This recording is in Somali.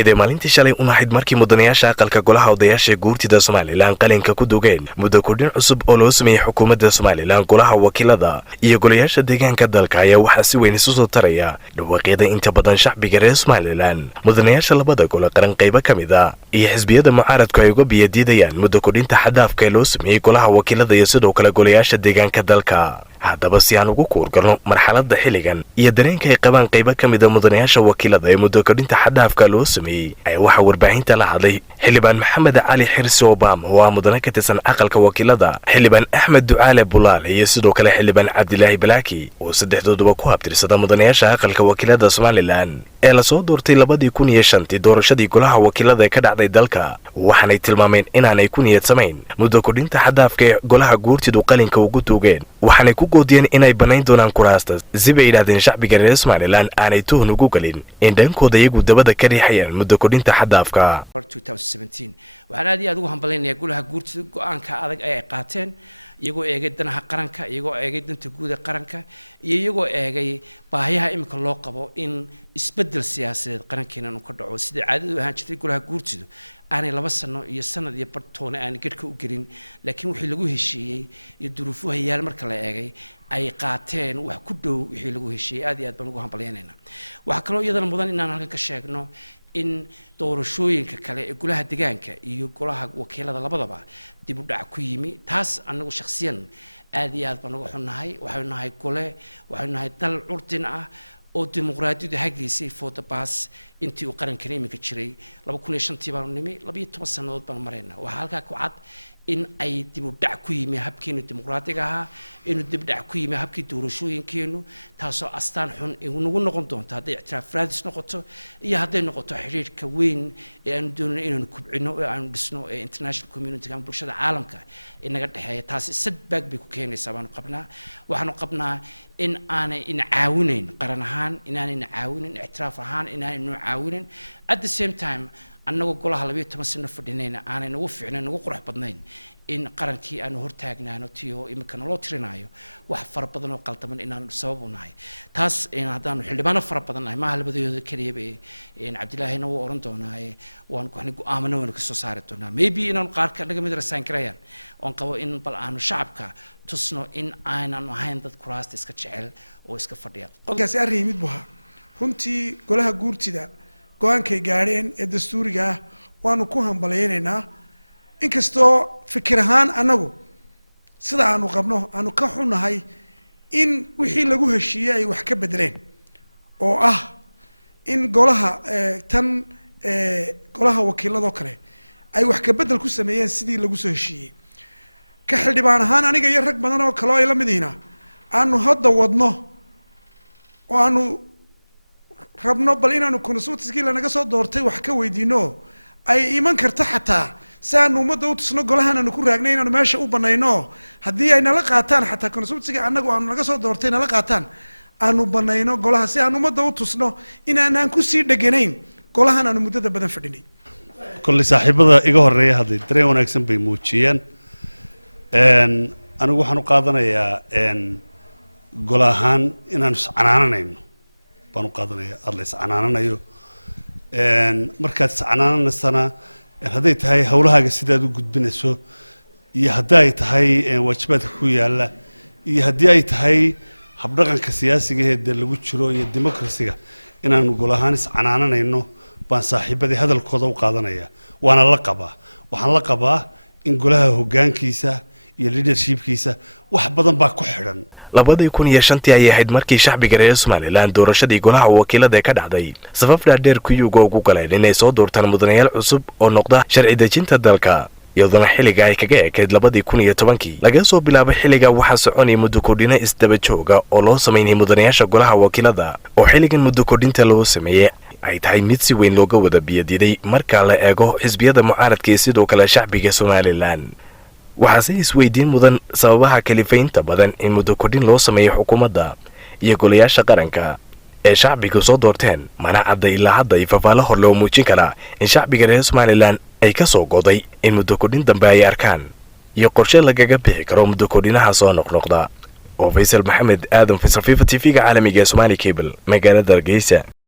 waxay maalintii shalay u nahayd markii mudanayaasha aqalka golaha odayaasha guurtida Soomaaliland qalinka ku dugeen muddo kordhin cusub oo loo sameeyay xukuumadda Soomaaliland golaha wakiilada iyo golayaasha deegaanka dalka ayaa waxa si weyn isu soo taraya dhawaaqyada inta badan shacbiga reer Soomaaliland mudanayaasha labada gol qaran qayb kamida iyo xisbiyada mucaaradku ay uga biyadiidayaan muddo kordhinta xadaafka ee loo sameeyay golaha wakiilada iyo sidoo kale golayaasha deegaanka dalka haddaba si aan ugu kuurgalno marxaladda xilligan iyo dareenka ay qabaan qayb kamida mudanayaasha wakiilada ee muddo kordhinta xadaafka loo sameeyay ay waxa warbaahinta la hadlay xildhibaan Maxamed Cali Xirsi Obama oo mudane ka tirsan aqalka wakiilada xildhibaan Axmed Ducaale Bulaal iyo sidoo kale xildhibaan Cabdilaahi Balaaki oo saddexdooduba ku habtirsada mudanayaasha aqalka wakiilada Soomaaliland ee la soo doortay 2005 doorashadii golaha wakiilada ee ka dhacday dalka waxaanay tilmaameen inaanay ku niyad samayn muddo kordhinta xadaafka ee golaha guurtidu qalinka ugu tuugeen waxaanay ku goodiyeen inay banayn doonaan kuraasta sibay yiraahdeen shacbiga reer Soomaaliland aanay tuhun ugu galin in dhankooda iyagu dabada ka riixayaan muddo kordhinta xadaafka 2017 waxaan aad iyo aad ugu hambaleynayaa golaha guurtida go'aanka adag ay qaateen iyagoo eegay danaha qaranka iyagoo eegay danta guud ee qaranka iyo iyagoo eegay baahiyaha imika loo qabo in isbedel siyaasadeed qarankeena uu ka dhaco sida caadadu ahaan jirtay golaha guurtidu aanay 2 sano iyo sanad iyo bartoona aan gadhka u gelin laakiin wixii lagu heshiiyay iyo duruufaha yaal marka la eegay ay qaateen wax ku dhow wixii lagu heshiiyay aad iyo aad baan ugu hambaleynaynaa waxa kale oo iyadana mudan inaan halkan ka sheegno in doorashooyinka kale ee golaha deegaanka iyo golaha wakiilada labadaba dib u dhac ku yimi taas anagu shakhsiyan aad iyo aad baan uga xunnahay waxaynu nahay gole waxaynu nahay dal curdin ah oo dimuqraadiyadu hageysay for the past intii uu qarankan imika jiray 2005 baanu nimi 12 sanadood baan mareynaa waxa halka ku cad in ay dib u dhac ku yimi habkeenu dimuqraadiga ah inuu dib u dhac ku yimi habkii doorashooyinkeenu taasoo astaan xun inagu noqon doonto haday ictiraaf raadis noqoto iyo haday noqoto xiriirka weyn ee aan doonayno inaan kubcino oo aan dhisno ee international community kan bulshada caalamka inaga dhaxeeya taas setback bay ku keenaysaa baan qabnaa waxaan qabnaa in aanay caawinayn qaran ahaan inaanay caawinayn ictiraaf ahaan inaanay caawinayn at the same time annagu golaha 12 sano fadhinayna aanay nagu fiicnayn nagu qurux badnayn in qarankii aanu hortaagnaano tiyo imika naloo tirinayo wax far badan oo qaldaman inaan sabab u nahay taas in hadaan xildhibaano far badan nahay ma halbadooda kaliya in Cabdilaahina uu oran doonaa waan ku xnig go'aamano waan ka soo saari doonaa maybe inaan qaar ka laga mid rasaan karayaan oo qabo in bal aanu shacabka tusno in aanan ahayn dad kuraasta iska jecel oo iska fadhiya qolkaas arrimid buha runtii golaha guurtida go'aankay gaareen ee dastuuriga waanu ku hambaleynaynaa inkastoo fikir ahaan anagu sida aanu qabno aanu ka xunahay in wixii lagu heshiiyay ay wax ka bedeleen oo ah in golaha golaha wakiilada kale ay wax ka bedel ku sameeyeen sidii lagu soo heshiiyay ka xildhibaan ahaan aniga iyo rag badan oo kale oo ay la midiina aanu hadda wadno oo aanu rabno bal inaanu consultancy la naga soo doortay wax ka weydiino ay iman karta xataa saan umada u tusno golahan aanu ku raagnay inaanu meesha u banayno hadii ay nala qaataan xataa consultancy anagu aanu naga soo doortay nala qaataan aanu banayno golaha si aan umada u tusno inaan ku sii dhaganayn golahan aanu muddada badan fadhinay kulli saaxiibada iga horeeyay hadii dareen wanaagsan bay muujiyeen anigu waxaan u qaadanayaa golahan inaan canaananayno baan u qaadanayaa adleys canaananayo markaad canaananaysana haday tahay hawlahaaga sidaad u gudbinayso iyo haday tahay waajibaadka ku yaala iyo hadii ay tahay habdhaqanka siyaasiga ee lagu jiro iyo democracy-ga inaan golahan is canaananayno baan saaxiibadii hadalkooda u qaadanaya waana la qabaa waxaan la qabaa in golaha hoggaankiisa iyo leadershipkiisa wax badan baa ku xidhan 2005 ay ahayd markii shacbiga reer Soomaaliland doorashadii golaha wakiilada ka dhacday sabab dhaadheer ku yugo ugu galeen inay soo doortaan mudanayaal cusub oo noqda sharci dejinta dalka iyadoo xilliga ay kaga ekeyd 2010 laga soo bilaabay xilliga waxa soconay muddo kordhina isdaba jooga oo loo sameeyay mudanayaasha golaha wakiilada oo xilligan muddo kordhinta loo sameeyay ay tahay mid si weyn looga wada biyadiiday marka la eego xisbiyada mucaaradka sidoo kale shacbiga Soomaaliland waxaase isweydiin mudan sababaha kalifaynta badan in muddo kordhin loo sameeyo xukuumadda iyo golayaasha qaranka ee shacbigu soo doorteen mana cadda ilaa hadda ifafaalo hor loo muujin karaa in shacbiga reer Soomaaliland ay ka soo goday in muddo kordhin dambe ay arkaan iyo qorshe lagaga bixi karo muddo kordhinaha soo noqnoqda oo Faisal Maxamed Aadan Faisal FIFA TV-ga caalamiga Somali Cable magaalada Hargeysa.